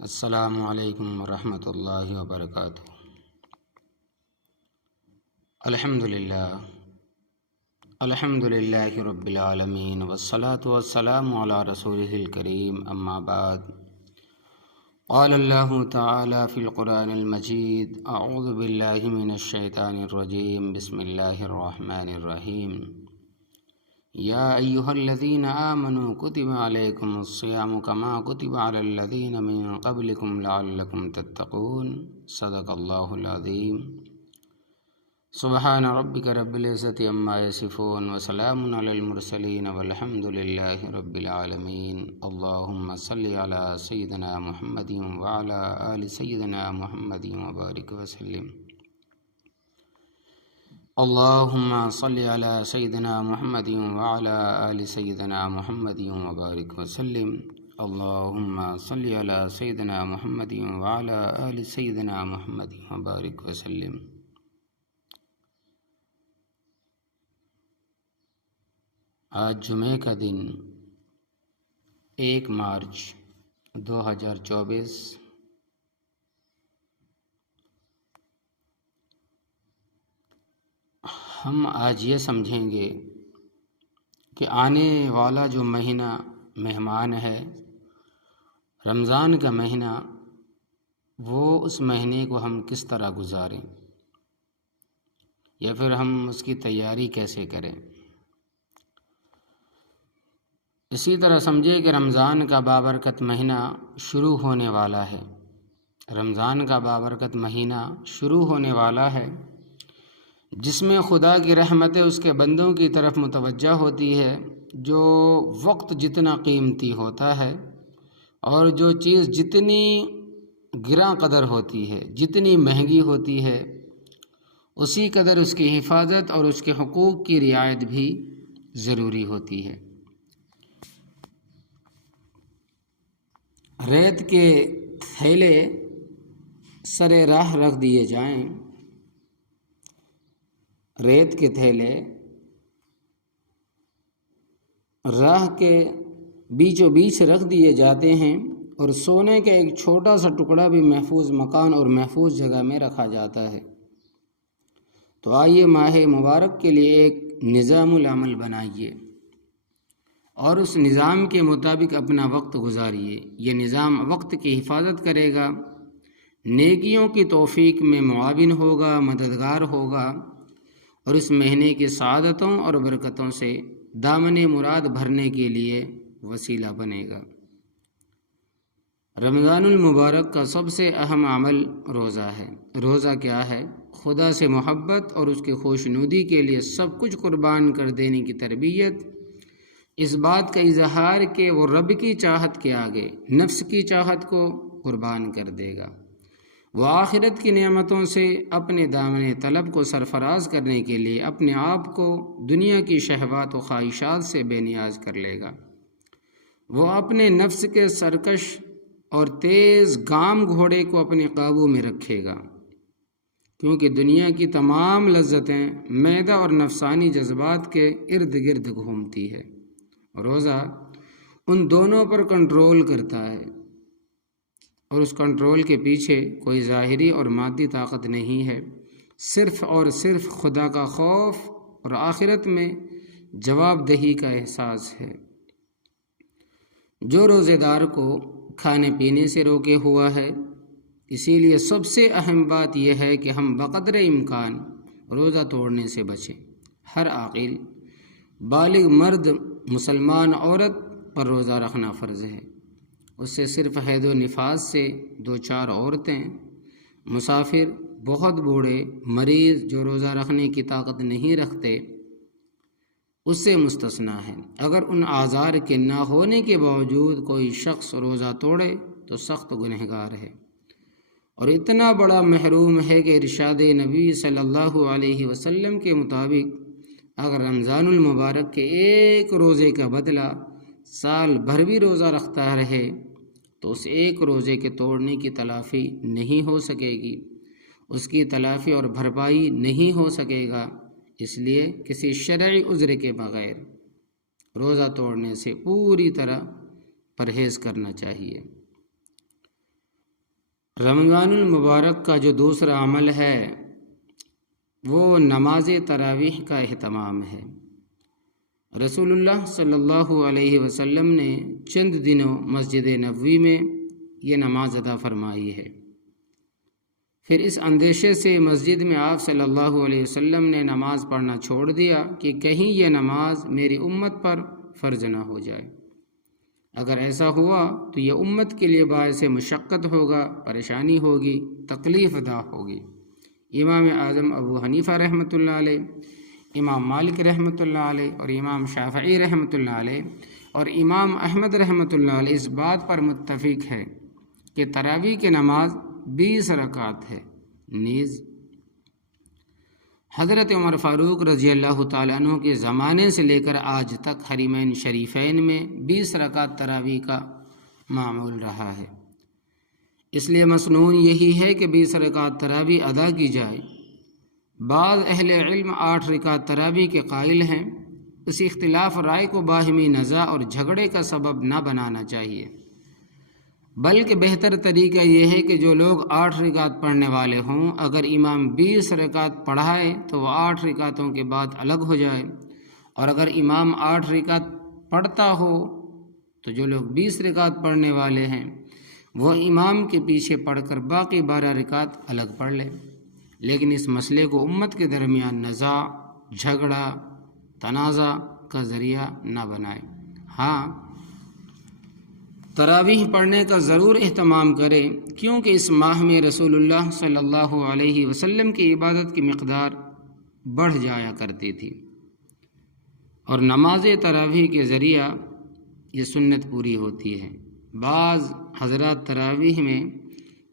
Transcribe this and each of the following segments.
السلام علیکم ورحمۃ اللہ وبرکاتہ۔ الحمد للہ رب العالمین والصلاة والسلام علی رسولہ الکریم، اما بعد۔ قال اللہ تعالی فی القرآن المجید، اعوذ باللہ من الشیطان الرجیم، بسم اللہ الرحمن الرحیم۔ یا ایہا الذین آمنوا کتب علیکم الصیام کما کتب علی الذین من قبلکم لعلکم تتقون، صدق اللہ العظیم۔ سبحان ربک رب العزۃ عما یصفون وسلام علی المرسلین والحمد للہ رب العالمین۔ اللہم صلی علی سیدنا محمد وعلی آل سیدنا محمد وبارک وسلم۔ اللہم صلی علی سیدنا محمد وعلی آل سیدنا محمد وبارک وسلم۔ اللہم صلی علی سیدنا محمد وعلی آل سیدنا محمد وبارک وسلم۔ آج جمعہ کا دن 1 مارچ 2024۔ ہم آج یہ سمجھیں گے کہ آنے والا جو مہینہ مہمان ہے، رمضان کا مہینہ، وہ اس مہینے کو ہم کس طرح گزاریں، یا پھر ہم اس کی تیاری کیسے کریں۔ اسی طرح سمجھے کہ رمضان کا بابرکت مہینہ شروع ہونے والا ہے۔ رمضان کا بابرکت مہینہ شروع ہونے والا ہے، جس میں خدا کی رحمتیں اس کے بندوں کی طرف متوجہ ہوتی ہے۔ جو وقت جتنا قیمتی ہوتا ہے اور جو چیز جتنی گراں قدر ہوتی ہے، جتنی مہنگی ہوتی ہے، اسی قدر اس کی حفاظت اور اس کے حقوق کی رعایت بھی ضروری ہوتی ہے۔ ریت کے تھیلے سر راہ رکھ دیے جائیں، ریت کے تھیلے راہ کے بیچوں بیچ رکھ دیے جاتے ہیں، اور سونے کا ایک چھوٹا سا ٹکڑا بھی محفوظ مکان اور محفوظ جگہ میں رکھا جاتا ہے۔ تو آئیے ماہ مبارک کے لیے ایک نظام العمل بنائیے اور اس نظام کے مطابق اپنا وقت گزاریے۔ یہ نظام وقت کی حفاظت کرے گا، نیکیوں کی توفیق میں معاون ہوگا، مددگار ہوگا، اور اس مہینے کی سعادتوں اور برکتوں سے دامن مراد بھرنے کے لیے وسیلہ بنے گا۔ رمضان المبارک کا سب سے اہم عمل روزہ ہے۔ روزہ کیا ہے؟ خدا سے محبت اور اس کی خوشنودی کے لیے سب کچھ قربان کر دینے کی تربیت، اس بات کا اظہار کہ وہ رب کی چاہت کے آگے نفس کی چاہت کو قربان کر دے گا۔ وہ آخرت کی نعمتوں سے اپنے دامن طلب کو سرفراز کرنے کے لیے اپنے آپ کو دنیا کی شہوات و خواہشات سے بے نیاز کر لے گا۔ وہ اپنے نفس کے سرکش اور تیز گام گھوڑے کو اپنے قابو میں رکھے گا، کیونکہ دنیا کی تمام لذتیں معدہ اور نفسانی جذبات کے ارد گرد گھومتی ہے۔ روزہ ان دونوں پر کنٹرول کرتا ہے، اور اس کنٹرول کے پیچھے کوئی ظاہری اور مادی طاقت نہیں ہے، صرف اور صرف خدا کا خوف اور آخرت میں جواب دہی کا احساس ہے۔ جو روزے دار کو کھانے پینے سے روکے ہوا ہے، اسی لیے سب سے اہم بات یہ ہے کہ ہم بقدر امکان روزہ توڑنے سے بچیں۔ ہر عاقل بالغ مرد مسلمان عورت پر روزہ رکھنا فرض ہے۔ اس سے صرف حید و نفاس سے 2-4 عورتیں، مسافر، بہت بوڑھے، مریض جو روزہ رکھنے کی طاقت نہیں رکھتے، اس سے مستثنیٰ ہے۔ اگر ان اعذار کے نہ ہونے کے باوجود کوئی شخص روزہ توڑے تو سخت گنہگار ہے، اور اتنا بڑا محروم ہے کہ ارشاد نبی صلی اللہ علیہ وسلم کے مطابق اگر رمضان المبارک کے ایک روزے کا بدلہ سال بھر بھی روزہ رکھتا رہے تو اس ایک روزے کے توڑنے کی تلافی نہیں ہو سکے گی، اس کی تلافی اور بھرپائی نہیں ہو سکے گا۔ اس لیے کسی شرعی عذر کے بغیر روزہ توڑنے سے پوری طرح پرہیز کرنا چاہیے۔ رمضان المبارک کا جو دوسرا عمل ہے وہ نماز تراویح کا اہتمام ہے۔ رسول اللہ صلی اللہ علیہ وسلم نے چند دنوں مسجد نبوی میں یہ نماز ادا فرمائی ہے۔ پھر اس اندیشے سے مسجد میں آپ صلی اللہ علیہ وسلم نے نماز پڑھنا چھوڑ دیا کہ کہیں یہ نماز میری امت پر فرض نہ ہو جائے۔ اگر ایسا ہوا تو یہ امت کے لیے باعث مشقت ہوگا، پریشانی ہوگی، تکلیف دہ ہوگی۔ امام اعظم ابو حنیفہ رحمۃ اللہ علیہ، امام مالک رحمۃ اللہ علیہ اور امام شافعی رحمۃ اللہ علیہ اور امام احمد رحمۃ اللہ علیہ اس بات پر متفق ہے کہ تراویح کی نماز 20 رکعت ہے۔ نیز حضرت عمر فاروق رضی اللہ تعالیٰ عنہ کے زمانے سے لے کر آج تک حرمین شریفین میں 20 رکعت تراویح کا معمول رہا ہے۔ اس لیے مسنون یہی ہے کہ 20 رکعت تراویح ادا کی جائے۔ بعض اہل علم 8 رکعت تراویح کے قائل ہیں۔ اس اختلاف رائے کو باہمی نزاع اور جھگڑے کا سبب نہ بنانا چاہیے، بلکہ بہتر طریقہ یہ ہے کہ جو لوگ 8 رکعت پڑھنے والے ہوں، اگر امام 20 رکعت پڑھائے تو وہ 8 رکعتوں کے بعد الگ ہو جائے، اور اگر امام 8 رکعت پڑھتا ہو تو جو لوگ 20 رکعت پڑھنے والے ہیں وہ امام کے پیچھے پڑھ کر باقی 12 رکعت الگ پڑھ لیں۔ لیکن اس مسئلے کو امت کے درمیان نزاع، جھگڑا، تنازع کا ذریعہ نہ بنائے۔ ہاں، تراویح پڑھنے کا ضرور اہتمام کرے، کیونکہ اس ماہ میں رسول اللہ صلی اللہ علیہ وسلم کی عبادت کی مقدار بڑھ جایا کرتی تھی، اور نماز تراویح کے ذریعہ یہ سنت پوری ہوتی ہے۔ بعض حضرات تراویح میں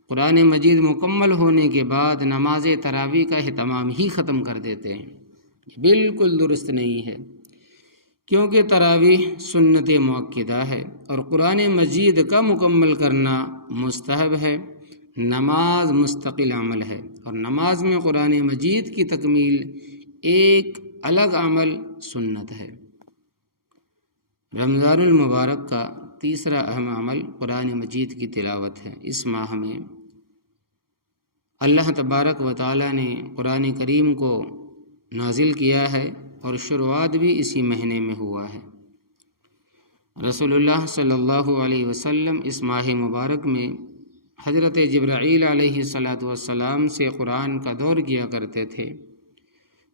قرآن مجید مکمل ہونے کے بعد نماز تراویح کا اہتمام ہی ختم کر دیتے ہیں۔ یہ بالکل درست نہیں ہے، کیونکہ تراویح سنت مؤکدہ ہے اور قرآن مجید کا مکمل کرنا مستحب ہے۔ نماز مستقل عمل ہے، اور نماز میں قرآن مجید کی تکمیل ایک الگ عمل سنت ہے۔ رمضان المبارک کا تیسرا اہم عمل قرآن مجید کی تلاوت ہے۔ اس ماہ میں اللہ تبارک و تعالیٰ نے قرآن کریم کو نازل کیا ہے، اور شروعات بھی اسی مہینے میں ہوا ہے۔ رسول اللہ صلی اللہ علیہ وسلم اس ماہ مبارک میں حضرت جبرائیل علیہ السلام سے قرآن کا دور کیا کرتے تھے۔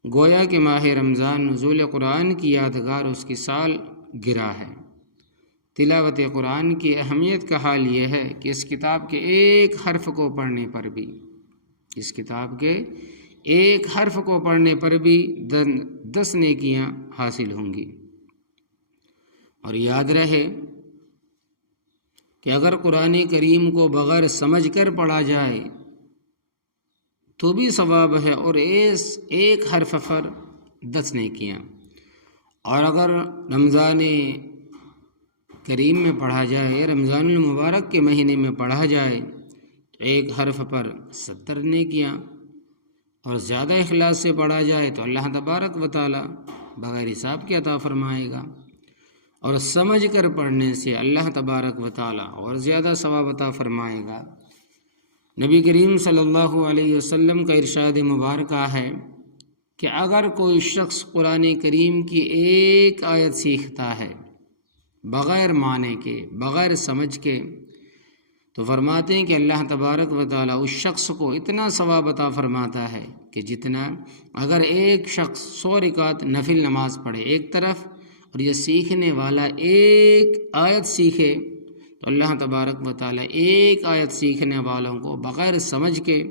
گویا کہ ماہ رمضان نزول قرآن کی یادگار اس کی سال گرہ ہے۔ تلاوت قرآن کی اہمیت کا حال یہ ہے کہ اس کتاب کے ایک حرف کو پڑھنے پر بھی 10 نیکیاں حاصل ہوں گی۔ اور یاد رہے کہ اگر قرآن کریم کو بغیر سمجھ کر پڑھا جائے تو بھی ثواب ہے، اور ایک حرف پر 10 نیکیاں، اور اگر رمضان کریم میں پڑھا جائے، رمضان المبارک کے مہینے میں پڑھا جائے تو ایک حرف پر 70 نیکیاں، اور زیادہ اخلاص سے پڑھا جائے تو اللہ تبارک و تعالی بغیر حساب کے عطا فرمائے گا، اور سمجھ کر پڑھنے سے اللہ تبارک و تعالی اور زیادہ ثواب عطا فرمائے گا۔ نبی کریم صلی اللہ علیہ وسلم کا ارشاد مبارکہ ہے کہ اگر کوئی شخص قرآن کریم کی ایک آیت سیکھتا ہے بغیر معنی کے، بغیر سمجھ کے، تو فرماتے ہیں کہ اللہ تبارک و تعالیٰ اس شخص کو اتنا ثواب عطا فرماتا ہے کہ جتنا اگر ایک شخص 100 رکعت نفل نماز پڑھے ایک طرف، اور یہ سیکھنے والا ایک آیت سیکھے تو اللہ تبارک و تعالیٰ ایک آیت سیکھنے والوں کو بغیر سمجھ کے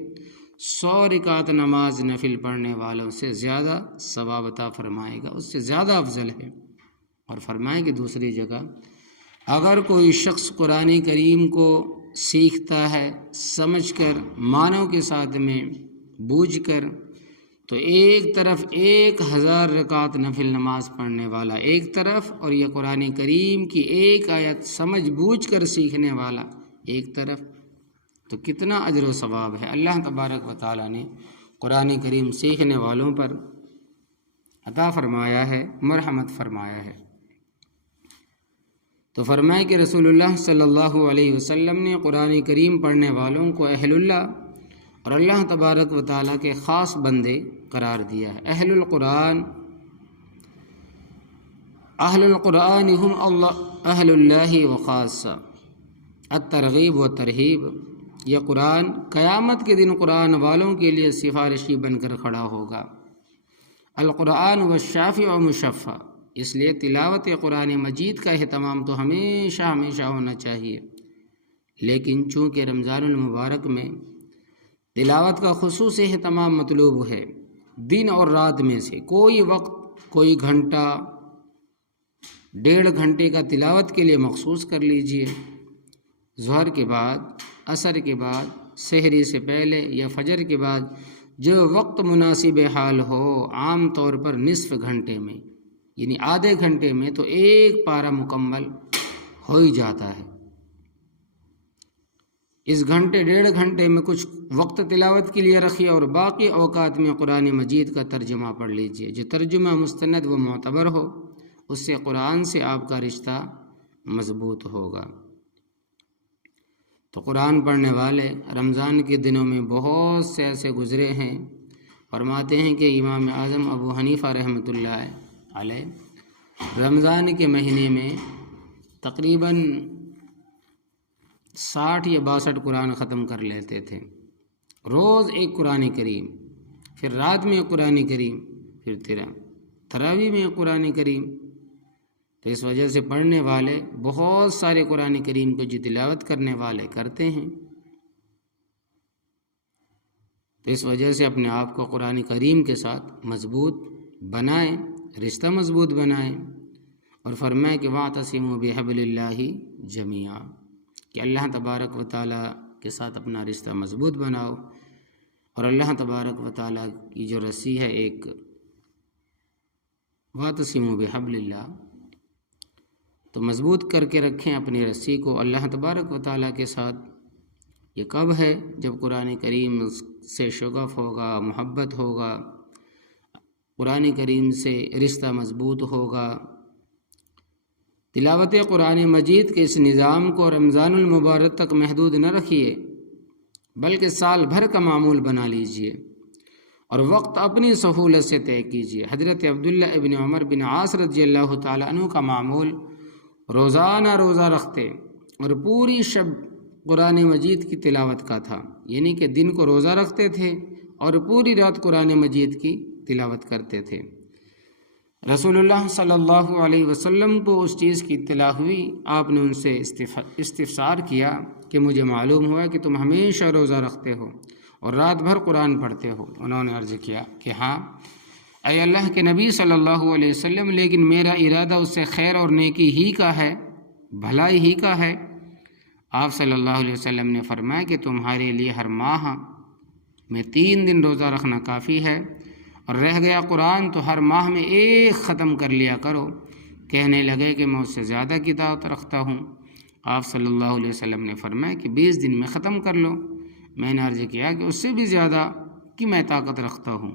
100 رکعت نماز نفل پڑھنے والوں سے زیادہ ثواب عطا فرمائے گا، اس سے زیادہ افضل ہے۔ اور فرمائیں کہ دوسری جگہ اگر کوئی شخص قرآن کریم کو سیکھتا ہے سمجھ کر، معنوں کے ساتھ میں بوجھ کر، تو ایک طرف 1000 رکعت نفل نماز پڑھنے والا ایک طرف، اور یہ قرآن کریم کی ایک آیت سمجھ بوجھ کر سیکھنے والا ایک طرف، تو کتنا اجر و ثواب ہے۔ اللہ تبارک و تعالیٰ نے قرآن کریم سیکھنے والوں پر عطا فرمایا ہے، مرحمت فرمایا ہے۔ تو فرمائے کہ رسول اللہ صلی اللہ علیہ وسلم نے قرآن کریم پڑھنے والوں کو اہل اللہ اور اللہ تبارک و تعالیٰ کے خاص بندے قرار دیا ہے۔ اہل القرآن ہم اہل اللہ و خاصہ الترغیب و ترہیب۔ یہ قرآن قیامت کے دن قرآن والوں کے لیے سفارشی بن کر کھڑا ہوگا۔ القرآن والشافع و مشفع، اس لیے تلاوت قرآن مجید کا اہتمام تو ہمیشہ ہونا چاہیے، لیکن چونکہ رمضان المبارک میں تلاوت کا خصوصی اہتمام مطلوب ہے، دن اور رات میں سے کوئی وقت، کوئی گھنٹہ، 1.5 گھنٹے کا تلاوت کے لیے مخصوص کر لیجئے۔ ظہر کے بعد، عصر کے بعد، سحری سے پہلے یا فجر کے بعد جو وقت مناسب حال ہو، عام طور پر نصف گھنٹے میں یعنی آدھے گھنٹے میں تو ایک پارہ مکمل ہو ہی جاتا ہے۔ اس 1.5 گھنٹے میں کچھ وقت تلاوت کے لیے رکھیے اور باقی اوقات میں قرآن مجید کا ترجمہ پڑھ لیجئے۔ جو ترجمہ مستند و معتبر ہو، اس سے قرآن سے آپ کا رشتہ مضبوط ہوگا۔ تو قرآن پڑھنے والے رمضان کے دنوں میں بہت سے ایسے گزرے ہیں۔ فرماتے ہیں کہ امام اعظم ابو حنیفہ رحمۃ اللہ علیہ رمضان کے مہینے میں تقریباً 60 یا 62 قرآن ختم کر لیتے تھے۔ روز ایک قرآن کریم، پھر رات میں قرآن کریم، پھر تراویح میں قرآن کریم۔ تو اس وجہ سے پڑھنے والے بہت سارے قرآن کریم کو جو تلاوت کرنے والے کرتے ہیں، تو اس وجہ سے اپنے آپ کو قرآن کریم کے ساتھ مضبوط بنائیں، رشتہ مضبوط بنائیں، اور فرمائے کہ وَاعْتَصِمُوا بِحَبْلِ اللَّهِ جَمِيعًا، کہ اللہ تبارک و تعالیٰ کے ساتھ اپنا رشتہ مضبوط بناؤ، اور اللہ تبارک و تعالیٰ کی جو رسی ہے ایک وَاعْتَصِمُوا بِحَبْلِ اللَّهِ، تو مضبوط کر کے رکھیں اپنی رسی کو اللہ تبارک و تعالیٰ کے ساتھ۔ یہ کب ہے؟ جب قرآن کریم سے شغف ہوگا، محبت ہوگا، قرآن کریم سے رشتہ مضبوط ہوگا۔ تلاوت قرآن مجید کے اس نظام کو رمضان المبارک تک محدود نہ رکھیے، بلکہ سال بھر کا معمول بنا لیجئے، اور وقت اپنی سہولت سے طے کیجئے۔ حضرت عبداللہ ابن عمر بن عاص رضی اللہ تعالیٰ عنہ کا معمول روزانہ روزہ رکھتے اور پوری شب قرآن مجید کی تلاوت کا تھا، یعنی کہ دن کو روزہ رکھتے تھے اور پوری رات قرآن مجید کی تلاوت کرتے تھے۔ رسول اللہ صلی اللہ علیہ وسلم کو اس چیز کی اطلاع ہوئی، آپ نے ان سے استفسار کیا کہ مجھے معلوم ہوا کہ تم ہمیشہ روزہ رکھتے ہو اور رات بھر قرآن پڑھتے ہو۔ انہوں نے عرض کیا کہ ہاں اے اللہ کے نبی صلی اللہ علیہ وسلم، لیکن میرا ارادہ اس سے خیر اور نیکی ہی کا ہے، بھلائی ہی کا ہے۔ آپ صلی اللہ علیہ وسلم نے فرمایا کہ تمہارے لیے ہر ماہ میں 3 دن روزہ رکھنا کافی ہے، اور رہ گیا قرآن تو ہر ماہ میں 1 ختم کر لیا کرو۔ کہنے لگے کہ میں اس سے زیادہ کی طاقت رکھتا ہوں۔ آپ صلی اللہ علیہ وسلم نے فرمایا کہ 20 دن میں ختم کر لو۔ میں نے عرض کیا کہ اس سے بھی زیادہ کی میں طاقت رکھتا ہوں،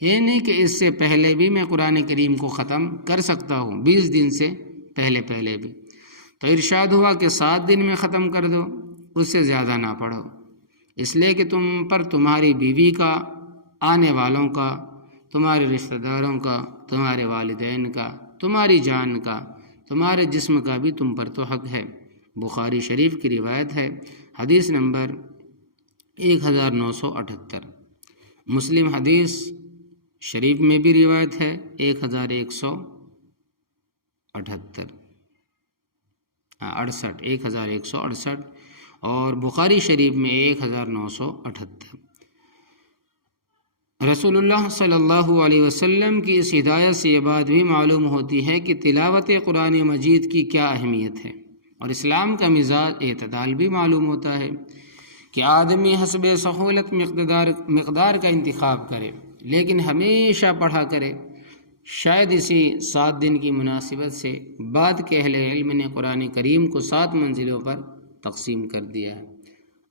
یہ نہیں کہ اس سے پہلے بھی میں قرآن کریم کو ختم کر سکتا ہوں، 20 دن سے پہلے بھی۔ تو ارشاد ہوا کہ 7 دن میں ختم کر دو، اس سے زیادہ نہ پڑھو، اس لیے کہ تم پر تمہاری بیوی کا، آنے والوں کا، تمہارے رشتہ داروں کا، تمہارے والدین کا، تمہاری جان کا، تمہارے جسم کا بھی تم پر تو حق ہے۔ بخاری شریف کی روایت ہے، حدیث نمبر 1978۔ مسلم حدیث شریف میں بھی روایت ہے 1168، اور بخاری شریف میں 1978۔ رسول اللہ صلی اللہ علیہ وسلم کی اس ہدایت سے یہ بات بھی معلوم ہوتی ہے کہ تلاوت قرآن مجید کی کیا اہمیت ہے، اور اسلام کا مزاج اعتدال بھی معلوم ہوتا ہے کہ آدمی حسب سہولت مقدار کا انتخاب کرے، لیکن ہمیشہ پڑھا کرے۔ شاید اسی 7 دن کی مناسبت سے بعد کے اہل علم نے قرآن کریم کو 7 منزلوں پر تقسیم کر دیا ہے۔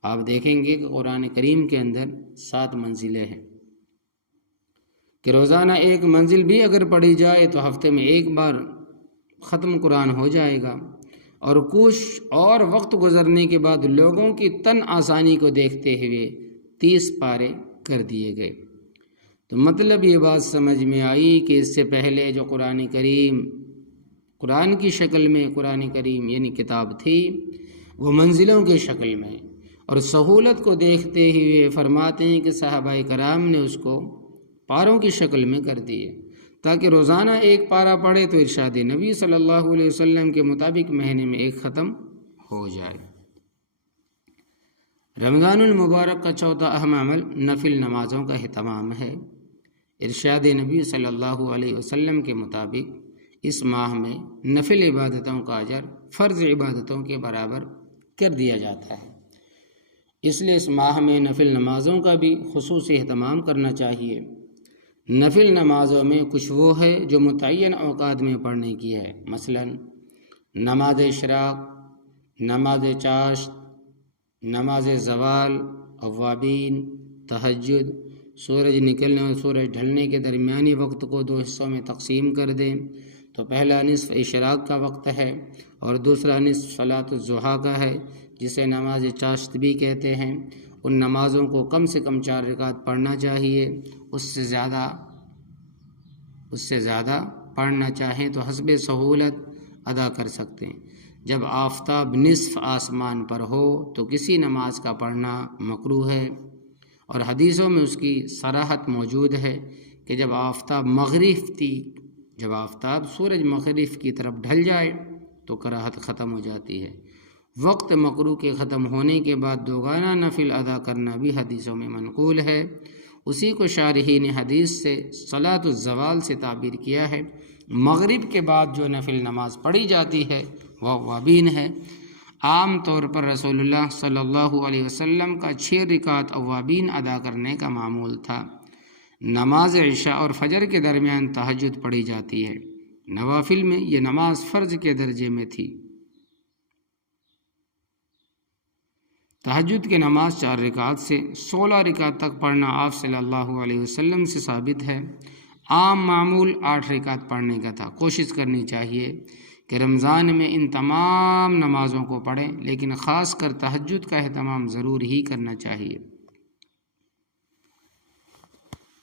آپ دیکھیں گے کہ قرآن کریم کے اندر 7 منزلیں ہیں، کہ روزانہ 1 منزل بھی اگر پڑھی جائے تو ہفتے میں 1 بار ختم قرآن ہو جائے گا، اور کچھ اور وقت گزرنے کے بعد لوگوں کی تن آسانی کو دیکھتے ہوئے 30 پارے کر دیے گئے۔ تو مطلب یہ بات سمجھ میں آئی کہ اس سے پہلے جو قرآن کی شکل میں قرآن کریم یعنی کتاب تھی، وہ منزلوں کی شکل میں، اور سہولت کو دیکھتے ہوئے فرماتے ہیں کہ صحابہ کرام نے اس کو پاروں کی شکل میں کر دیے تاکہ روزانہ ایک پارہ پڑھے تو ارشاد نبی صلی اللہ علیہ وسلم کے مطابق مہینے میں ایک ختم ہو جائے۔ رمضان المبارک کا چوتھا اہم عمل نفل نمازوں کا اہتمام ہے۔ ارشاد نبی صلی اللہ علیہ وسلم کے مطابق اس ماہ میں نفل عبادتوں کا اجر فرض عبادتوں کے برابر کر دیا جاتا ہے، اس لیے اس ماہ میں نفل نمازوں کا بھی خصوصی اہتمام کرنا چاہیے۔ نفل نمازوں میں کچھ وہ ہے جو متعین اوقات میں پڑھنے کی ہے، مثلا نماز اشراق، نماز چاشت، نماز زوال، اوابین، تہجد، سورج نکلنے اور سورج ڈھلنے کے درمیانی وقت کو 2 حصوں میں تقسیم کر دیں تو پہلا نصف اشراق کا وقت ہے اور دوسرا نصف صلاۃ الضحیٰ کا ہے، جسے نماز چاشت بھی کہتے ہیں۔ ان نمازوں کو کم سے کم 4 رکعت پڑھنا چاہیے، اس سے زیادہ پڑھنا چاہیں تو حسب سہولت ادا کر سکتے ہیں۔ جب آفتاب نصف آسمان پر ہو تو کسی نماز کا پڑھنا مکروہ ہے، اور حدیثوں میں اس کی صراحت موجود ہے کہ جب آفتاب سورج مغرب کی طرف ڈھل جائے تو کراہت ختم ہو جاتی ہے۔ وقت مکروہ کے ختم ہونے کے بعد دوگانہ نفل ادا کرنا بھی حدیثوں میں منقول ہے۔ اسی کو شارحین حدیث سے صلاۃ الزوال سے تعبیر کیا ہے۔ مغرب کے بعد جو نفل نماز پڑھی جاتی ہے وہ اوابین ہے۔ عام طور پر رسول اللہ صلی اللہ علیہ وسلم کا 6 رکعت اوابین ادا کرنے کا معمول تھا۔ نماز عشاء اور فجر کے درمیان تہجد پڑھی جاتی ہے۔ نوافل میں یہ نماز فرض کے درجے میں تھی۔ تہجد کی نماز 4 رکعت سے 16 رکعت تک پڑھنا آپ صلی اللہ علیہ وسلم سے ثابت ہے۔ عام معمول 8 رکعت پڑھنے کا تھا۔ کوشش کرنی چاہیے کہ رمضان میں ان تمام نمازوں کو پڑھیں، لیکن خاص کر تہجد کا اہتمام ضرور ہی کرنا چاہیے۔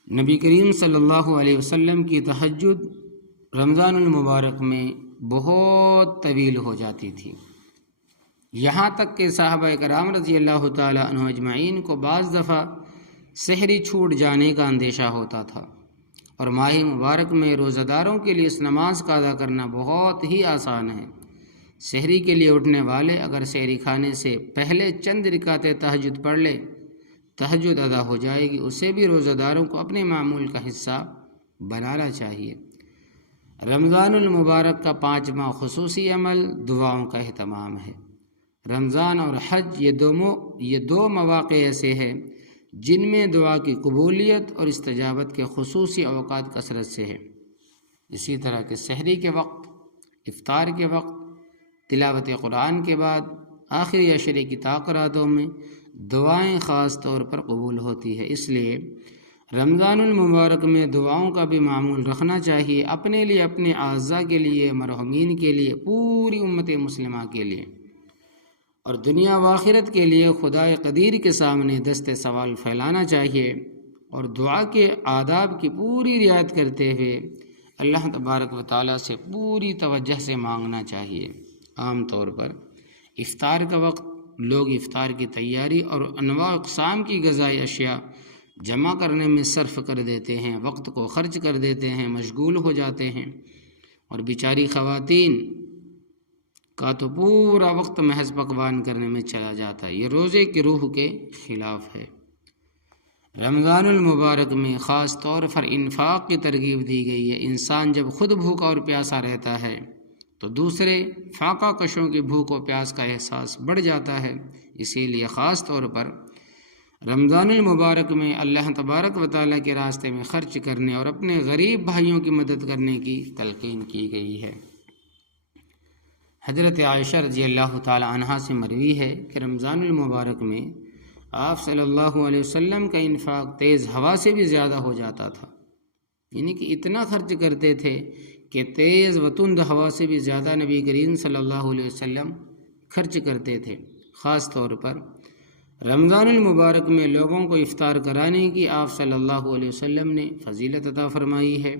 نبی کریم صلی اللہ علیہ وسلم کی تہجد رمضان المبارک میں بہت طویل ہو جاتی تھی، یہاں تک کہ صحابہ کرام رضی اللہ تعالی عنہ اجمعین کو بعض دفعہ سحری چھوٹ جانے کا اندیشہ ہوتا تھا، اور ماہ مبارک میں روزہ داروں کے لیے اس نماز کا ادا کرنا بہت ہی آسان ہے۔ سحری کے لیے اٹھنے والے اگر سحری کھانے سے پہلے چند رکعتیں تہجد پڑھ لے، تہجد ادا ہو جائے گی۔ اسے بھی روزہ داروں کو اپنے معمول کا حصہ بنانا چاہیے۔ رمضان المبارک کا 5واں خصوصی عمل دعاؤں کا اہتمام ہے۔ رمضان اور حج یہ دو مواقع ایسے ہیں جن میں دعا کی قبولیت اور استجابت کے خصوصی اوقات کثرت سے ہے۔ اسی طرح کہ سحری کے وقت، افطار کے وقت، تلاوت قرآن کے بعد آخری عشرے کی تاخیراتوں میں دعائیں خاص طور پر قبول ہوتی ہے۔ اس لیے رمضان المبارک میں دعاؤں کا بھی معمول رکھنا چاہیے، اپنے لیے، اپنے اعزاء کے لیے، مرحومین کے لیے، پوری امت مسلمہ کے لیے، اور دنیا و آخرت کے لیے خدائے قدیر کے سامنے دست سوال پھیلانا چاہیے، اور دعا کے آداب کی پوری رعایت کرتے ہوئے اللہ تبارک و تعالیٰ سے پوری توجہ سے مانگنا چاہیے۔ عام طور پر افطار کا وقت لوگ افطار کی تیاری اور انواع اقسام کی غذائی اشیاء جمع کرنے میں صرف کر دیتے ہیں، وقت کو خرچ کر دیتے ہیں، مشغول ہو جاتے ہیں، اور بیچاری خواتین کا تو پورا وقت محض پکوان کرنے میں چلا جاتا ہے۔ یہ روزے کی روح کے خلاف ہے۔ رمضان المبارک میں خاص طور پر انفاق کی ترغیب دی گئی ہے۔ انسان جب خود بھوکا اور پیاسا رہتا ہے تو دوسرے فاقہ کشوں کی بھوک و پیاس کا احساس بڑھ جاتا ہے۔ اسی لیے خاص طور پر رمضان المبارک میں اللہ تبارک و تعالیٰ کے راستے میں خرچ کرنے اور اپنے غریب بھائیوں کی مدد کرنے کی تلقین کی گئی ہے۔ حضرت عائشہ رضی اللہ تعالی عنہا سے مروی ہے کہ رمضان المبارک میں آپ صلی اللہ علیہ وسلم کا انفاق تیز ہوا سے بھی زیادہ ہو جاتا تھا، یعنی کہ اتنا خرچ کرتے تھے کہ تیز و تند ہوا سے بھی زیادہ نبی کریم صلی اللہ علیہ وسلم خرچ کرتے تھے۔ خاص طور پر رمضان المبارک میں لوگوں کو افطار کرانے کی آپ صلی اللہ علیہ وسلم نے فضیلت عطا فرمائی ہے،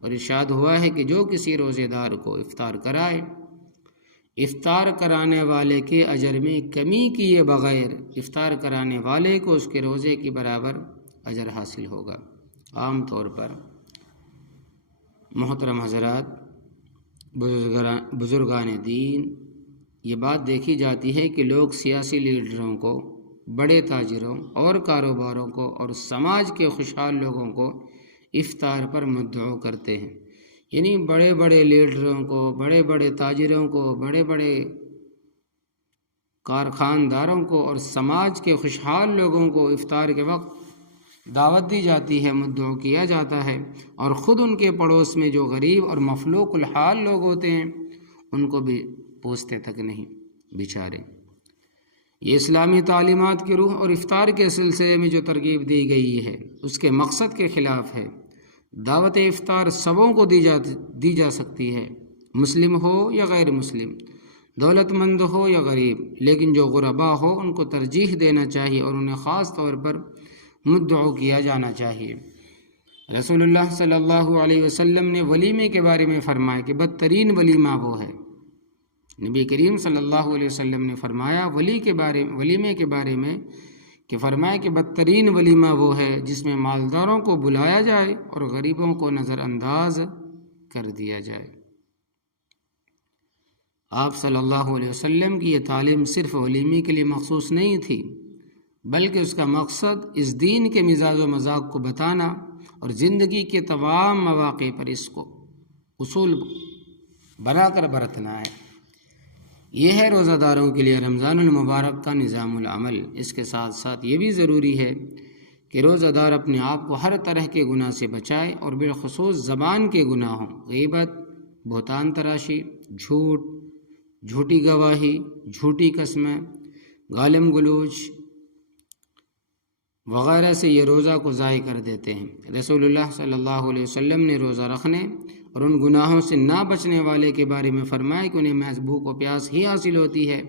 اور ارشاد ہوا ہے کہ جو کسی روزے دار کو افطار کرائے، افطار کرانے والے کے اجر میں کمی کیے بغیر افطار کرانے والے کو اس کے روزے کے برابر اجر حاصل ہوگا۔ عام طور پر محترم حضرات، بزرگان دین، یہ بات دیکھی جاتی ہے کہ لوگ سیاسی لیڈروں کو، بڑے تاجروں اور کاروباروں کو اور سماج کے خوشحال لوگوں کو افطار پر مدعو کرتے ہیں، یعنی بڑے بڑے لیڈروں کو، بڑے بڑے تاجروں کو، بڑے بڑے کارخانداروں کو اور سماج کے خوشحال لوگوں کو افطار کے وقت دعوت دی جاتی ہے، مدعو کیا جاتا ہے، اور خود ان کے پڑوس میں جو غریب اور مفلوق الحال لوگ ہوتے ہیں ان کو بھی پوچھتے تک نہیں بیچارے۔ یہ اسلامی تعلیمات کی روح اور افطار کے سلسلے میں جو ترغیب دی گئی ہے اس کے مقصد کے خلاف ہے۔ دعوت افطار سبوں کو دی جا سکتی ہے، مسلم ہو یا غیر مسلم، دولت مند ہو یا غریب، لیکن جو غربا ہو ان کو ترجیح دینا چاہیے اور انہیں خاص طور پر مدعو کیا جانا چاہیے۔ رسول اللہ صلی اللہ علیہ وسلم نے ولیمے کے بارے میں فرمایا کہ بدترین ولیمہ وہ ہے۔ نبی کریم صلی اللہ علیہ وسلم نے فرمایا ولیمے کے بارے میں کہ فرمایا کہ بدترین ولیمہ وہ ہے جس میں مالداروں کو بلایا جائے اور غریبوں کو نظر انداز کر دیا جائے۔ آپ صلی اللہ علیہ وسلم کی یہ تعلیم صرف ولیمے کے لیے مخصوص نہیں تھی، بلکہ اس کا مقصد اس دین کے مزاج و مذاق کو بتانا اور زندگی کے تمام مواقع پر اس کو اصول بنا کر برتنا ہے۔ یہ ہے روزہ داروں کے لیے رمضان المبارک کا نظام العمل۔ اس کے ساتھ ساتھ یہ بھی ضروری ہے کہ روزہ دار اپنے آپ کو ہر طرح کے گناہ سے بچائے، اور بالخصوص زبان کے گناہوں، غیبت، بہتان تراشی، جھوٹی گواہی، جھوٹی قسمیں، گالم گلوچ وغیرہ سے یہ روزہ کو ضائع کر دیتے ہیں۔ رسول اللہ صلی اللہ علیہ وسلم نے روزہ رکھنے اور ان گناہوں سے نہ بچنے والے کے بارے میں فرمایا کہ انہیں محض بھوک و پیاس ہی حاصل ہوتی ہے۔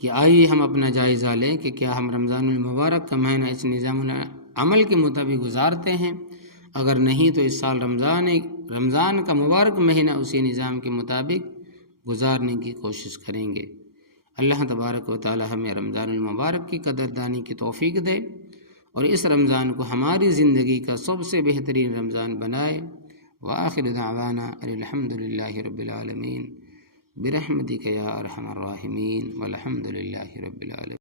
کہ آئیے ہم اپنا جائزہ لیں کہ کیا ہم رمضان المبارک کا مہینہ اس نظام عمل کے مطابق گزارتے ہیں؟ اگر نہیں تو اس سال رمضان کا مبارک مہینہ اسی نظام کے مطابق گزارنے کی کوشش کریں گے۔ اللہ تبارک و تعالی ہمیں رمضان المبارک کی قدردانی کی توفیق دے اور اس رمضان کو ہماری زندگی کا سب سے بہترین رمضان بنائے۔ وآخر دعوانا الحمد للہ رب العالمین برحمتک یا ارحم الراحمین والحمد للہ رب العالمین۔